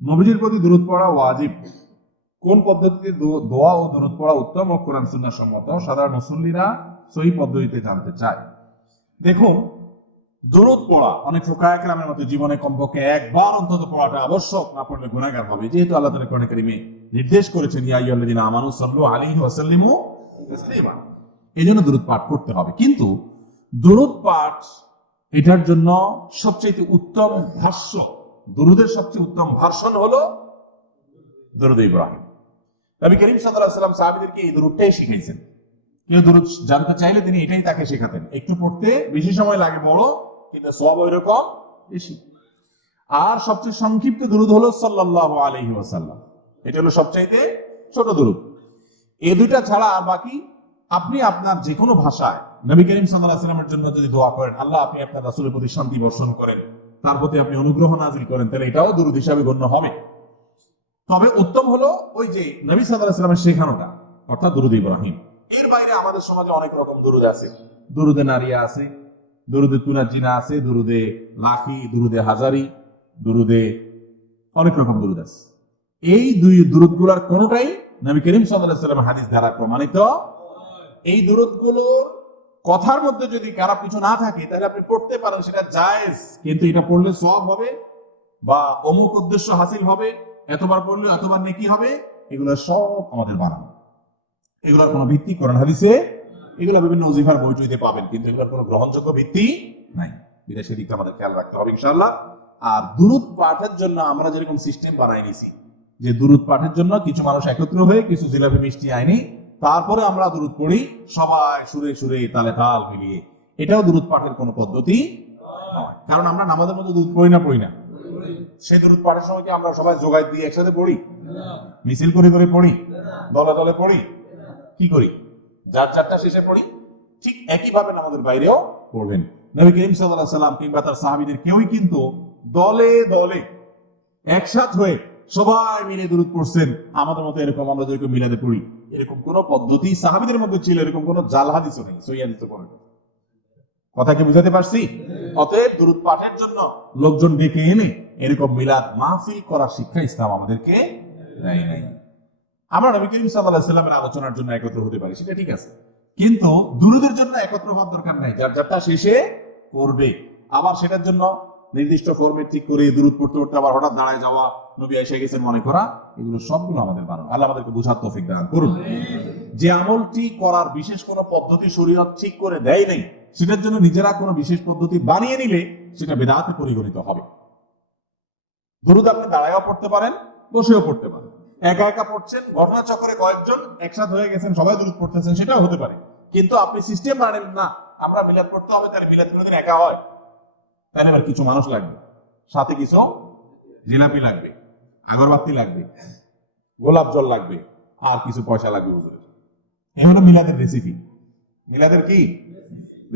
নবীজির প্রতি দুরূদ পড়া ওয়াজিব। কোন পদ্ধতিতে দোয়া ও দুরূদ পড়া উত্তম ও কোরআন সুন্নাহ সম্মত, সাধারণ মুসল্লিরা সহিহ পদ্ধতিতে জানতে চায়। দেখুন, দুরূদ পড়া অনেক ফুকাহায়ে কেরামের মতে জীবনে কমপক্ষে একবার অন্তত পড়াটা আবশ্যক, না পড়লে গুনাহগার হবে। যেহেতু আল্লাহ তাআলা কোরআনে কারীমে নির্দেশ করেছেন, ইয়া আইয়ুহাল্লাযীনা আমানু সাল্লু আলাইহি ওয়া সাল্লিমু তাসলিমা, এইজন্য দুরূদ পাঠ করতে হবে। কিন্তু দুরূদ পাঠ এটার জন্য সবচেয়ে উত্তম ভাষ্য, দুরূদের সবচেয়ে উত্তম ভার্সন হলো দুরূদ ইব্রাহিম। নবী করিম সাল্লাল্লাহু আলাইহি ওয়াসাল্লাম সাহাবীদেরকে এই দুরূদটাই শিখাইছেন। কেউ দুরূদ জানতে চাইলে তিনি এটাই তাকে শেখাতেন। একটু পড়তে বেশি সময় লাগে বড়, কিন্তু সওয়াব ওইরকম বেশি। আর সবচেয়ে সংক্ষিপ্ত দুরূদ হলো সাল্লাল্লাহু আলাইহি ওয়াসাল্লাম, এটা হলো সবচাইতে ছোট দুরূদ। এই দুইটা ছাড়া আর বাকি আপনি আপনার যে কোনো ভাষায় নবী করিম সাল্লাল্লাহু আলাইহি ওয়াসাল্লামের জন্য যদি দোয়া করেন, আল্লাহ আপনি আপনার রাসূলের প্রতি শান্তি বর্ষণ করেন, তার প্রতি আপনি অনুগ্রহ নাযিল করেন, তাহলে এটাও দুরূদ হিসাবে গণ্য হবে। তবে উত্তম হলো ওই যে নবী সাল্লাল্লাহু আলাইহি ওয়াসাল্লামের শেখানোটা, অর্থাৎ দুরূদ ইব্রাহিম। এর বাইরে আমাদের সমাজে অনেক রকম দুরূদ আছে। দুরূদে নারিয়া আছে, দুরূদে তুনাজিনা আছে, দুরূদে লাখি, দুরূদে হাজারি, দুরূদে অনেক রকম দুরূদ আছে। এই দুই দুরূদগুলোর কোনোটাই নবী করিম সাল্লাল্লাহু আলাইহি ওয়াসাল্লামের হাদিস দ্বারা প্রমাণিত। এই দুরূদগুলোর কথার মধ্যে যদি খারাপ কিছু না থাকে তাহলে আপনি পড়তে পারেন, সেটা জায়েজ। কিন্তু এটা পড়লে সওয়াব হবে বা অমুক উদ্দেশ্য হাসিল হবে, এতবার পড়লে এতবার নেকি হবে, এগুলো সব আমাদের বানানো। এগুলোর কোনো ভিত্তি কোরআন হাদিসে, এগুলো বিভিন্ন ওজিফার বই টইতে পাবেন, কিন্তু এগুলোর কোনো গ্রহণযোগ্য ভিত্তি নাই। বিদেশের দিকটা আমাদের খেয়াল রাখতে হবে ইনশাআল্লাহ। আর দুরূদ পাঠের জন্য আমরা যেরকম সিস্টেম বানাই নিছি, যে দুরূদ পাঠের জন্য কিছু মানুষ একত্র হয়ে কিছু জিলাপি মিষ্টি আইনি, তারপরে আমরা দুরূদ পড়ি সবাই সুরে সুরে তালে তাল মিলিয়ে, এটাও দুরূদ পাঠের কোনো পদ্ধতি নয়। কারণ আমরা নামাজের মধ্যে দুরূদ পড়ি না, সেই দুরূদ পাঠের সময় কি আমরা সবাই জোগাড় দিয়ে একসাথে পড়ি? মিছিল করে করে পড়ি? দলে দলে পড়ি? কি করি? যার চারটা শেষে পড়ি। ঠিক একইভাবে নামাজের বাইরেও পড়বেন। নবী করিম সাল্লাল্লাহু আলাইহি ওয়াসাল্লাম কিংবা তার সাহাবীদের কেউই কিন্তু দলে দলে একসাথে হয়ে সবাই মিলে দুরূদ পড়ছেন আমাদের মতো এরকম আমরা যেরকম মিলাদে পড়ি, এরকম কোন পদ্ধতি সাহাবীদের মধ্যে ছিল, এরকম কোন জাল হাদিসও নেই, সহিহ হাদিসও পড়েন। কথা কি বুঝাতে পারছি? অতএব দুরূদ পাঠের জন্য লোকজন ডেকে এনে এরকম মিলাদ মাহফিল করার শিক্ষা ইসলাম আমাদেরকে দেয় নাই। আমরা নবী করিম সাল্লাল্লাহু আলাইহি ওয়াসাল্লামের আলোচনার জন্য একত্র হতে পারি, সেটা ঠিক আছে, কিন্তু দুরূদের জন্য একত্র হওয়ার দরকার নাই। যার যারটা শেষে করবে। আবার সেটার জন্য নির্দিষ্ট ফরম্যাট ঠিক করে দুরূদ পড়তে পড়তে আবার হঠাৎ দাঁড়ায় যাওয়া, নবী এসে গেছেন মনে করা, এগুলো সবগুলো আমাদের বারণ। আল্লাহ আমাদেরকে বুঝার তৌফিক দান করুন। যে আমলটি করার বিশেষ কোনো পদ্ধতি শরীয়ত ঠিক করে দেয় নাই, সেটার জন্য নিজেরা কোনো বিশেষ পদ্ধতি বানিয়ে নিলে সেটা বিদআতে পরিগণিত হবে। দুরূদ আপনি দাঁড়ায়ও পড়তে পারেন, বসেও পড়তে পারেন। একা একা পড়ছেন, ঘটনা চক্রে কয়েকজন একসাথে হয়ে গেছেন, সবাই দুরূদ পড়তেছেন, সেটাও হতে পারে। কিন্তু আপনি সিস্টেম বানালেন না, আমরা মিলাদ পড়তে হবে, তাহলে মিলাদ কোনোদিন একা হয়? তাহলে এবার কিছু মানুষ লাগবে, সাথে কিছু জিলাপি লাগবে, আগরবাতি লাগবে, গোলাপ জল লাগবে, আর কিছু পয়সা লাগবে হুজুরের। এই হলো মিলাদের রেসিপি। মিলাদের কি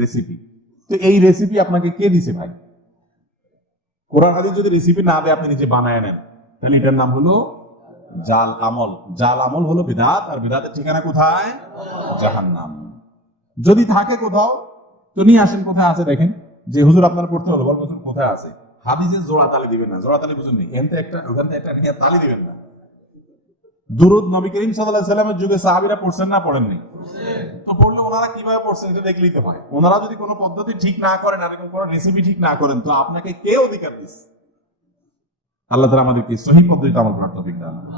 রেসিপি? তো এই রেসিপি আপনাকে কে দিছে ভাই? কোরআন হাদিস যদি রেসিপি না দেয়, আপনি নিজে বানায় নেন, তাহলে এটার নাম হলো জাল আমল। জাল আমল হলো বিদআত, আর বিদআতের ঠিকানা কোথায়? জাহান্নাম। যদি থাকে কোথাও তো নিয়ে আসেন। কোথায় আছে দেখেন, যে হুজুর আপনার পড়তে হলো, বল হুজুর কোথায় আছে? হাদিসে জোড়া তালি দিবেন না, জোড়া তালি বুঝুন নি, এনতে একটা ওখানতে একটা নিয়ে তালি দিবেন না। দুরূদ নবী করিম সাল্লাল্লাহু আলাইহি ওয়াসাল্লামের যুগে সাহাবীরা পড়ছেন না পড়েননি? তো পড়লে ওনারা কিভাবে পড়ছেন এটা দেখলেই তো হয়। ওনারা যদি কোনো পদ্ধতি ঠিক না করেন, আর কোনো রেসিপি ঠিক না করেন, তো আপনাকে কে অধিকার দিচ্ছে? আল্লাহ তাআলা আমাদেরকে সহিহ পদ্ধতিতে আমল করার তৌফিক দান করুন।